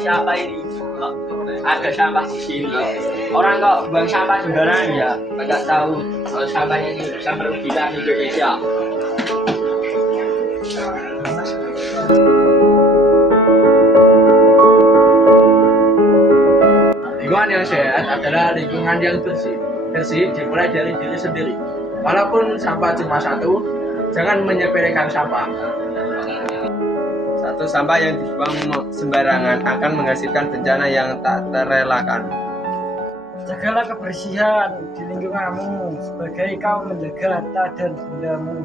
siapa ini? Kok ada sampah di sini? Orang kok buang sampah sembarangan ya? Nggak tahu kalau sampahnya ini bisa merugikan Indonesia. Lingkungan yang sehat adalah lingkungan yang bersih. Bersih dimulai dari diri sendiri. Walaupun sampah cuma satu, jangan menyepelekan sampah. Satu, sampah yang dibuang sembarangan akan menghasilkan bencana yang tak terelakkan. Jagalah kebersihan di lingkunganmu sebagai kau menjaga harta dan bendamu.